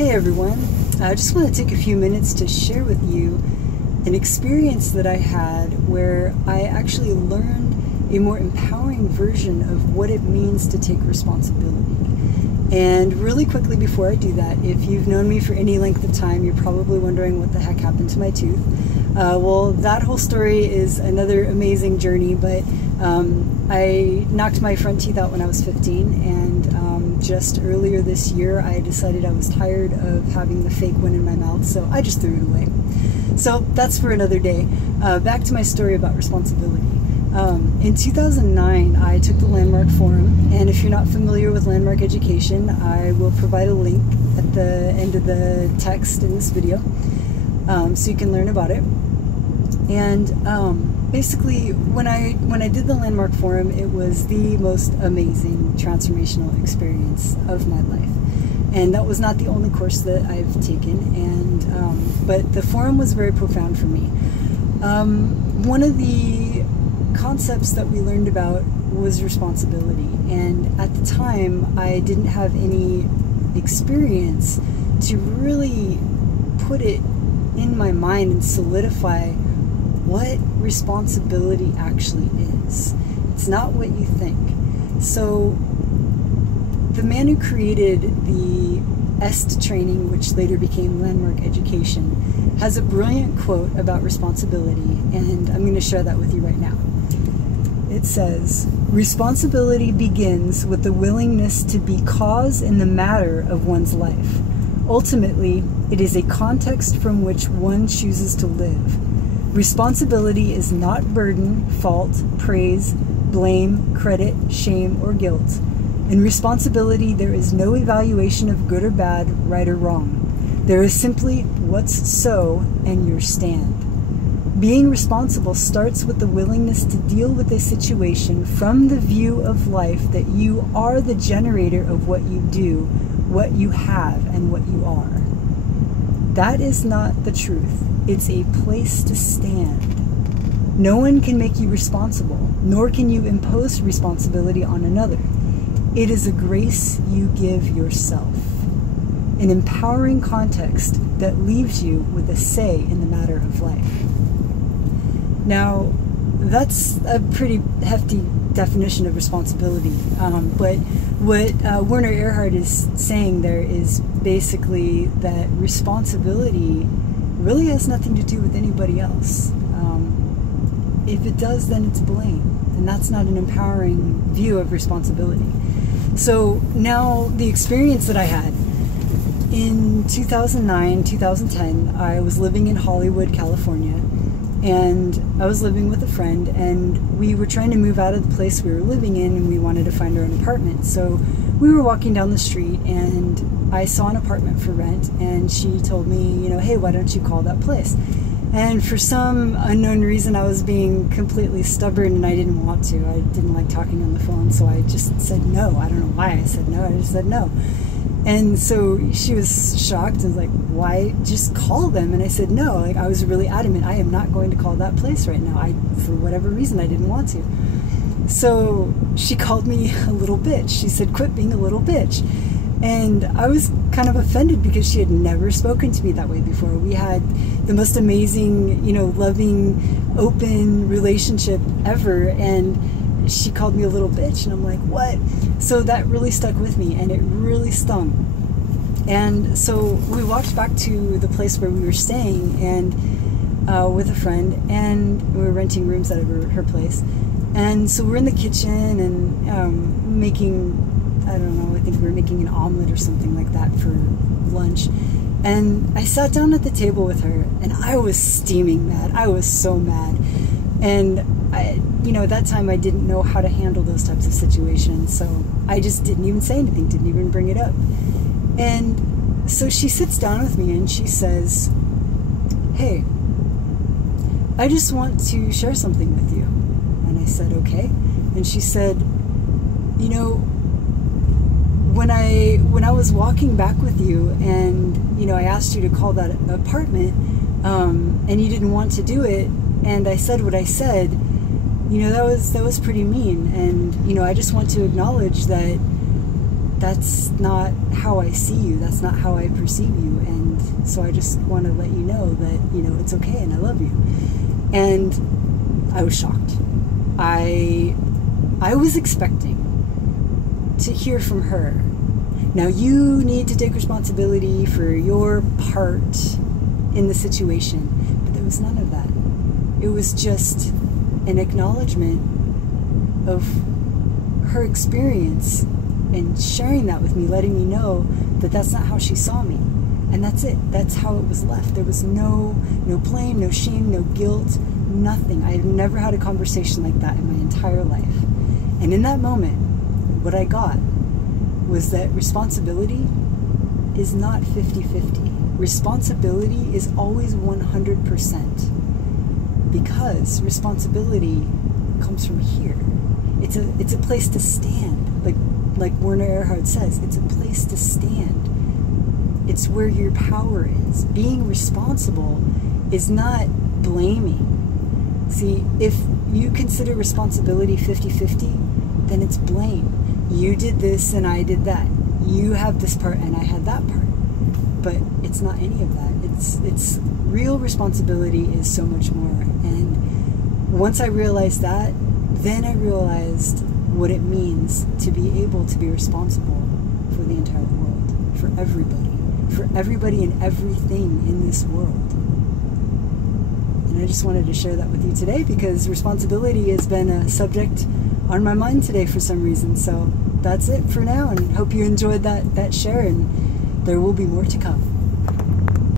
Hey everyone, I just want to take a few minutes to share with you an experience that I had where I actually learned a more empowering version of what it means to take responsibility. And really quickly before I do that, if you've known me for any length of time, you're probably wondering what the heck happened to my tooth. Well, that whole story is another amazing journey, but I knocked my front teeth out when I was 15, and just earlier this year I decided I was tired of having the fake one in my mouth, so I just threw it away. So that's for another day. Back to my story about responsibility. In 2009, I took the Landmark Forum, and if you're not familiar with Landmark education, I will provide a link at the end of the text in this video so you can learn about it. And basically, when I did the Landmark Forum, it was the most amazing transformational experience of my life. And that was not the only course that I've taken, and but the Forum was very profound for me. One of the concepts that we learned about was responsibility, and at the time I didn't have any experience to really put it in my mind and solidify what responsibility actually is. It's not what you think. So the man who created the EST training, which later became Landmark Education, has a brilliant quote about responsibility, and I'm going to share that with you right now. It says, "Responsibility begins with the willingness to be cause in the matter of one's life. Ultimately, it is a context from which one chooses to live. Responsibility is not burden, fault, praise, blame, credit, shame, or guilt. In responsibility, there is no evaluation of good or bad, right or wrong. There is simply what's so and your stand. Being responsible starts with the willingness to deal with a situation from the view of life that you are the generator of what you do, what you have, and what you are. That is not the truth. It's a place to stand. No one can make you responsible, nor can you impose responsibility on another. It is a grace you give yourself, an empowering context that leaves you with a say in the matter of life." Now, that's a pretty hefty definition of responsibility, but what Werner Erhard is saying there is basically that responsibility really has nothing to do with anybody else. If it does, then it's blame, and that's not an empowering view of responsibility. So now the experience that I had in 2009, 2010, I was living in Hollywood, California, and I was living with a friend, and we were trying to move out of the place we were living in, and we wanted to find our own apartment. So we were walking down the street, and I saw an apartment for rent, and she told me, hey, why don't you call that place? And for some unknown reason, I was being completely stubborn, and I didn't want to. I didn't like talking on the phone, so I just said no. I don't know why I said no. I just said no. And so she was shocked and was like, why just call them? And I said no. Like, I was really adamant. I am not going to call that place right now. For whatever reason, I didn't want to. So she called me a little bitch. She said, quit being a little bitch. And I was kind of offended because she had never spoken to me that way before. We had the most amazing, loving, open relationship ever, and she called me a little bitch, and I'm like, what? So that really stuck with me, and it really stung. And so we walked back to the place where we were staying, and with a friend, and we were renting rooms out of her place. And so we're in the kitchen and making, I don't know, I think we were making an omelet or something like that for lunch. And I sat down at the table with her, and I was steaming mad. I was so mad. And at that time I didn't know how to handle those types of situations, so I just didn't even say anything, didn't even bring it up. And so she sits down with me and she says, "Hey, I just want to share something with you." And I said, "Okay." And she said, when I was walking back with you, and I asked you to call that apartment, and you didn't want to do it, and I said what I said, that was pretty mean, and I just want to acknowledge that that's not how I see you, that's not how I perceive you, and so I just want to let you know that, you know, it's okay and I love you. And I was shocked. I was expecting to hear from her, now you need to take responsibility for your part in the situation, but there was none of that. It was just an acknowledgement of her experience and sharing that with me, letting me know that that's not how she saw me. And that's it. That's how it was left. There was no blame, no shame, no guilt, nothing. I have never had a conversation like that in my entire life. And in that moment, what I got was that responsibility is not 50-50. Responsibility is always 100%. Because responsibility comes from here. It's a place to stand. Like Werner Erhard says, it's a place to stand. It's where your power is. Being responsible is not blaming. See, if you consider responsibility 50-50, then it's blame. You did this and I did that. You have this part and I had that part. But it's not any of that. It's real responsibility is so much more. And once I realized that, then I realized what it means to be able to be responsible for the entire world, for everybody and everything in this world. And I just wanted to share that with you today because responsibility has been a subject on my mind today for some reason. So that's it for now, and hope you enjoyed that share, and there will be more to come.